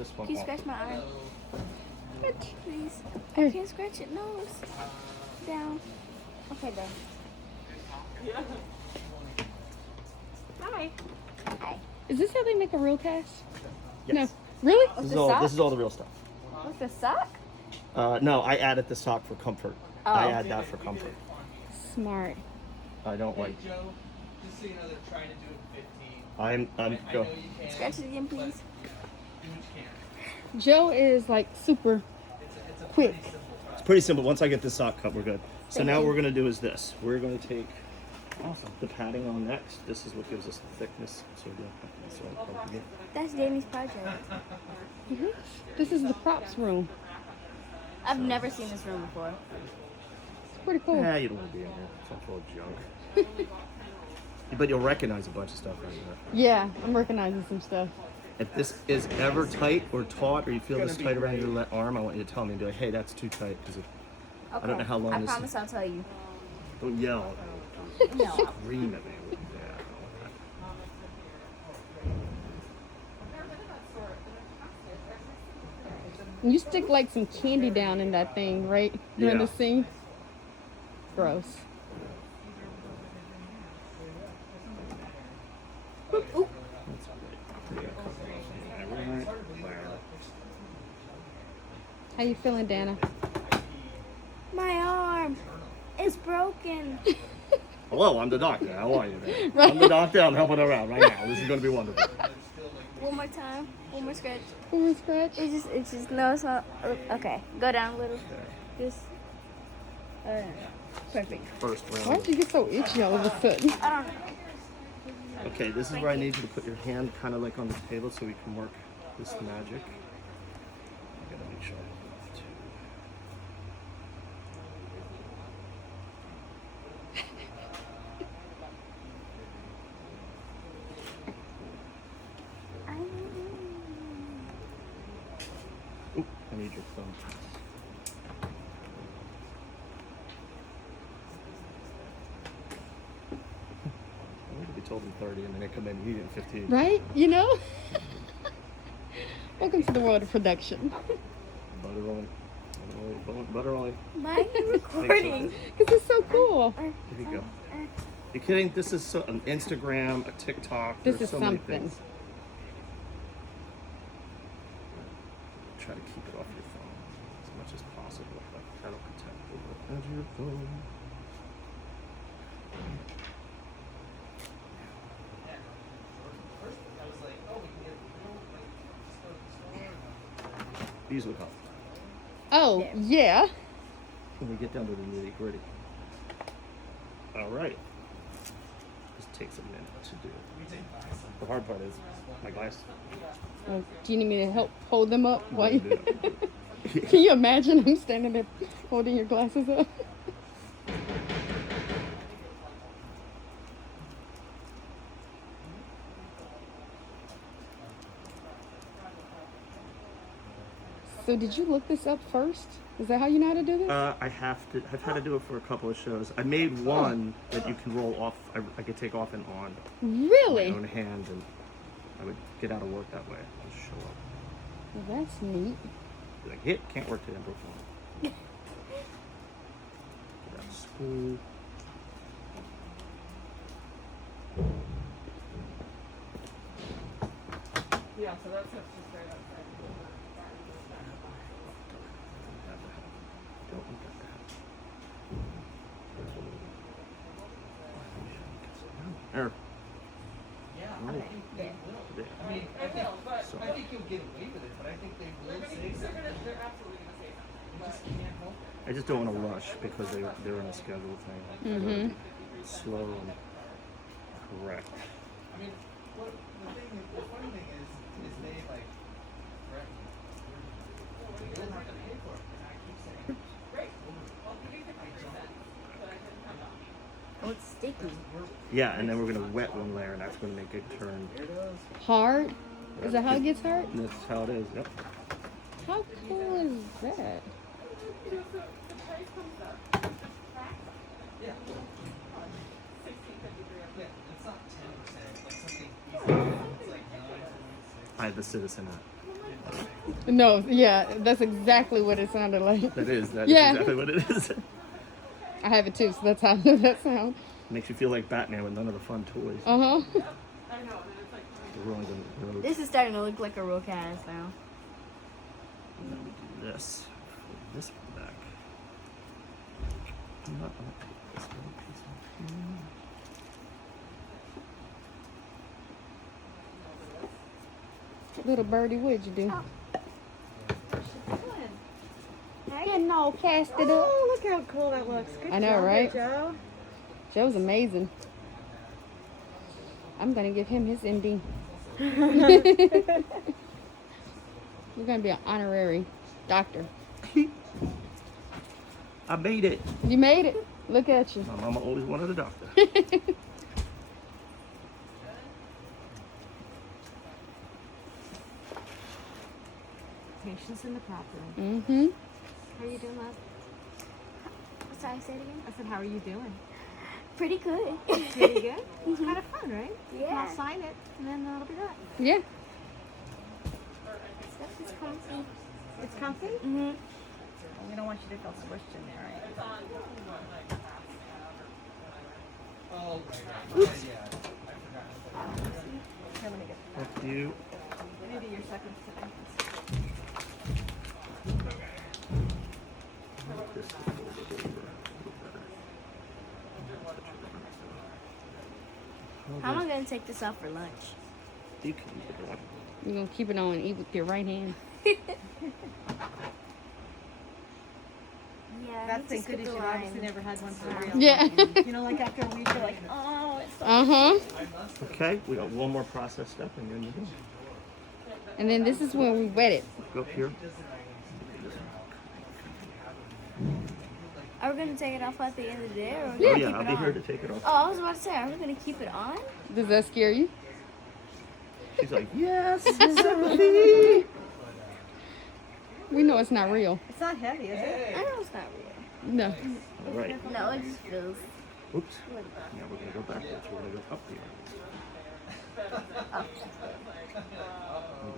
this one Can you off. scratch my arm? Scratch, please. I Here. can't scratch it. No. Down. Okay, done. Yeah. Hi. Hi. Is this how they make a real cast? Yes. No. Really? What's This the is sock? all the real stuff. What's the sock? No, I added the sock for comfort. Oh. I add that for comfort. Smart. I don't like. Joe, just so you know, they're trying to do it 15. I'm I go. know you can. Scratch it again, please. Do what you can. Joe is like super It's a quick. pretty simple It's process. pretty simple. Once I get this sock cut, we're good. So Thank now you. what we're gonna do is this. We're gonna take the padding on next. This is what gives us the thickness. So yeah. That's Danny's project. This is the props room. I've never seen this room before. It's pretty cool. Yeah, you don't want to be in here. It's all full of junk. But you'll recognize a bunch of stuff right here. Yeah, I'm recognizing some stuff. If this is ever tight or taut, or you feel this tight around your arm, I want you to tell me and be like, hey, that's too tight. Because Okay. don't know how long I this- promise I'll tell you. don't yell. No. Scream at me. Yeah, You stick like some candy down in that thing, right? During Yeah. the scene. Gross. that's all right. How you feeling, Dannah? My arm is broken. Hello, I'm the doctor. How are you? Man? Right. I'm the doctor. I'm helping her out right now. This is going to be wonderful. One more time. One more scratch. Over scratch? It's just no. It's not. Okay. Go down a little. Just. Perfect. First Why round. did you get so itchy all of a sudden? I don't know. Okay, this is where I need you to put your hand kind of like on the table so we can work this magic. I gotta make sure I have to. Oop, I need your thumb. I want to be told I'm 30 and then they come in and you get 15. Right? You know? Welcome to the world of production. Butter on. Butter on. Why are you recording? Because it's so cool. Here you go. You kidding? This is so, an Instagram, a TikTok. This There's is so many something. things. Try to keep it off your phone as much as possible, but that'll protect the edge of your phone. These would help Oh, yeah. when we get down to the nitty gritty. All right. This takes a minute to do. The hard part is my glasses. Oh, do you need me to help hold them up? While Yeah. you... Can you imagine I'm standing there holding your glasses up? So did you look this up first? Is that how you know how to do this? I have to. I've had to do it for a couple of shows. I made one that you can roll off. I could take off and on Really? my own hand, and I would get out of work that way. Just show up. Well, that's neat. Be like, hit, can't work today. I'm broke. Get out of school. Yeah, so that's just right outside. Don't want that to happen. There. Yeah, Oh. I think they will. There. I mean, I think, but So- I think you'll get away with it, but I think they will say something. They're absolutely gonna say something. You just can't help it. I just don't want to rush because they're in a schedule thing. Mhm. Slow and correct. I mean, what the funny thing is they like threaten you. You're not gonna pay for it, and I keep saying, great, I'll give you 50%, but I didn't have that. Oh, it's sticky. Yeah, and then we're gonna wet one layer, and that's gonna make it turn. Hard? Is that how it gets hard? And that's how it is. Yep. How cool is that? The price comes up. Yeah. 1653. Yeah, it's not 10%, like something easy. It's like 9.6. I had the Citizen app. Oh my No, yeah, that's exactly what it sounded like. That is Yeah. exactly what it is. I have it too, so that's how I know that sound. Makes you feel like Batman with none of the fun toys. Uh-huh. We're only gonna go This is starting to look like a real cast now. do this. Fold this one back. I'm not gonna take this little piece off here. Little birdie, what'd you do? Getting all casted up. Oh, look how cool that looks. Good I know, job, right? Joe. Joe's amazing. I'm gonna give him his MD. You're gonna be an honorary doctor. I made it. You made it. Look at you. My mama always wanted a doctor. Patience in the proper. Mm-hmm. How are you doing, love? Sorry, say it again. I said, how are you doing? Pretty good. Pretty good. It's kind of fun, right? Yeah. I'll sign it, and then that'll be that. Yeah. Stuff is comfy. It's comfy? Mm-hmm. We don't want you to feel squished in there, right? Oh, right. Oops. Yeah, I forgot. Here, let me get Thank you. maybe your second today. This is folded over a little better. How am I gonna take this out for lunch? You can leave it on. You're gonna keep it on and eat with your right hand. Yeah. That's just good get as the you've lime. obviously never had one for real. Yeah. You know, like after a week, you're like, oh, it's so Uh-huh. Okay, we got one more process step and then you're done. And then this is when we wet it. Go up here. Are we gonna take it off at the end of the day, or are we Oh gonna yeah, keep I'll it be on? here to take it off. Oh, I was about to say, are we gonna keep it on? Does that scare you? She's like, yes, sympathy. We know it's not real. It's not heavy, is it? I know it's not real. No. All right. No, it just feels. Oops. Now we're gonna go backwards. We're gonna go up here.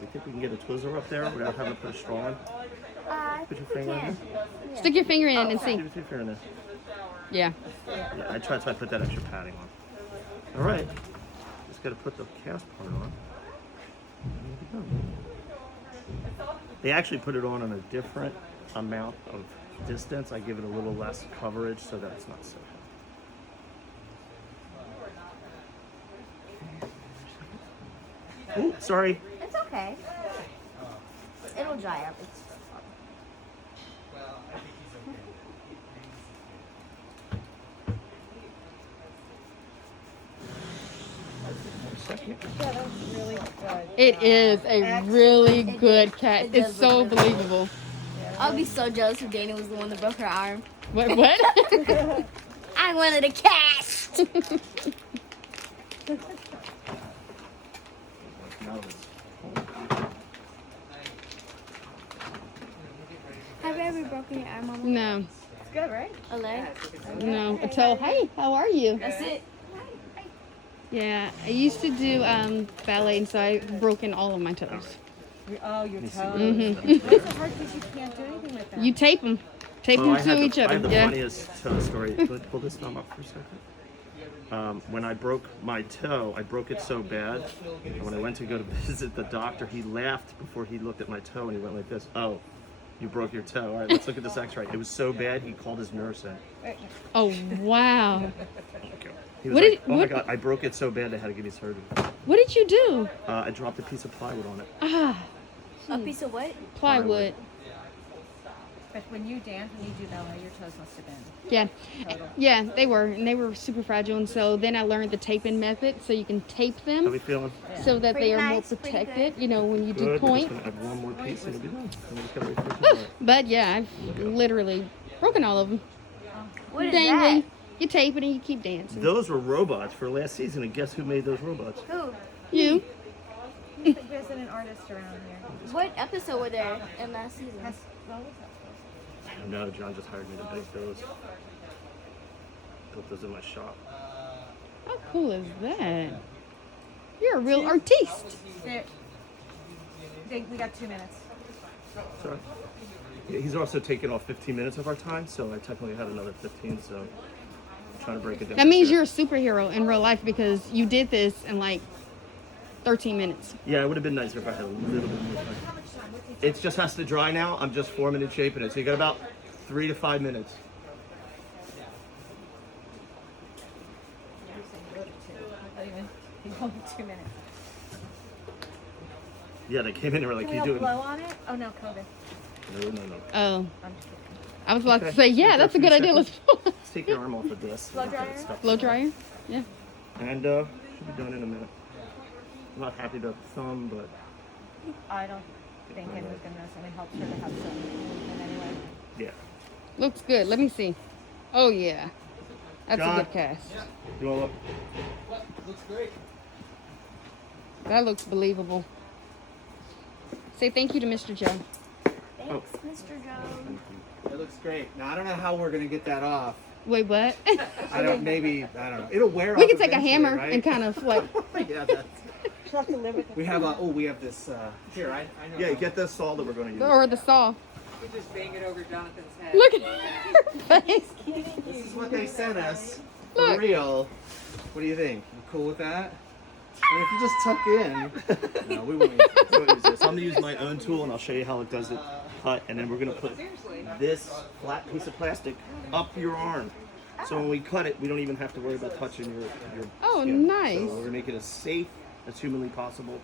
You think we can get a Twizzler up there without having to put a straw in? I Put your think we finger in can. there. Stick your finger in and see. Stick your finger in there. Yeah. Yeah, I tried to put that extra padding on. All right. Just gotta put the cast part on. And there we go. They actually put it on a different amount of distance. I give it a little less coverage so that it's not so heavy. Ooh, sorry. It's okay. It'll dry up. It's Well, I think he's okay. One second. Yeah, that was really good. It is a really It good does- cat. it It's does so look really good. believable. I'll be so jealous if Dana was the one that broke her arm. What? What? I wanted a cast. Now it's Have you ever broken your arm, Mama? No. It's good, right? A leg? No. Until, hey, how are you? That's it. Yeah, I used to do ballet, and so I've broken all of my toes. Oh, your toes. Mm-hmm. It's so hard because you can't do anything with them. You tape them. Tape Oh, them I had to each I other. have the Yeah. funniest toe story. Can I pull this thumb up for a second? When I broke my toe, I broke it so bad. And when I went to go to visit the doctor, he laughed before he looked at my toe and he went like this. Oh, you broke your toe. All right, let's look at this x-ray. It was so bad, he called his nurse in. Oh, wow. He was What like, did- oh my what- God, I broke it so bad they had to give me surgery. What did you do? I dropped a piece of plywood on it. Ah, A piece of what? plywood. But when you dance, when you do ballet, your toes must have been Yeah. total. Yeah, they were. And they were super fragile. And so then I learned the taping method so you can tape How them we feeling? so that Pretty they are more nice, pretty protected, good. you know, when you do Good. We're just point. gonna add one more piece and it'll be done. And we just gotta wait for it to dry. But yeah, I've literally broken all of them. What is Dangling. that? You tape it and you keep dancing. Those were robots for last season, and guess who made those robots? Who? You. He's the resident artist around here. What episode were there in last season? Has, well, what's I don't know. John just hired me to make those. Built those in my shop. How cool is that? You're a real artiste. that? We got 2 minutes. Sorry. Yeah, he's also taken off 15 minutes of our time, so I technically had another 15. So I'm trying to break it down. That means you're a superhero in real life because you did this in like 13 minutes. Yeah, it would have been nicer if I had a little bit more time. It just has to dry now. I'm just forming and shaping it. So you got about 3 to 5 minutes. Only 2 minutes. Yeah, they came in and were like, Can "You we do it?" blow on it? Oh no, COVID. No. Oh, I'm just kidding. I was about to Okay. say, yeah, Okay, that's a a few good idea. Let's Let's take your arm off of this. Blow dryer? blow dryer. Yeah. And should be done in a minute. I'm not happy about the thumb, but I don't think anyone's gonna notice. It helps her to have some movement anyway. yeah. Looks good. Let me see. Oh yeah, that's John. a good cast. You want to look? Looks great. That looks believable. Say thank you to Mr. Joe. Thanks, Mr. Jones. It looks great. Now I don't know how we're gonna get that off. Wait, what? I don't know. It'll wear off. We can take a eventually, hammer right? and kind of like. Yeah, that's. She'll have to live with it. We have we have this here. I know. Yeah, get this saw that we're going to use. Or the saw. We just bang it over Jonathan's head. Look at her face. This is what they sent us. Look. For real. What do you think? You cool with that? I mean, if you just tuck in. No, we won't use it. So use this. I'm going to use my own tool, and I'll show you how it does it. Cut, and then we're going to put this flat piece of plastic up your arm. So when we cut it, we don't even have to worry about touching your Oh, skin. nice. So we're going to make it as safe as humanly possible.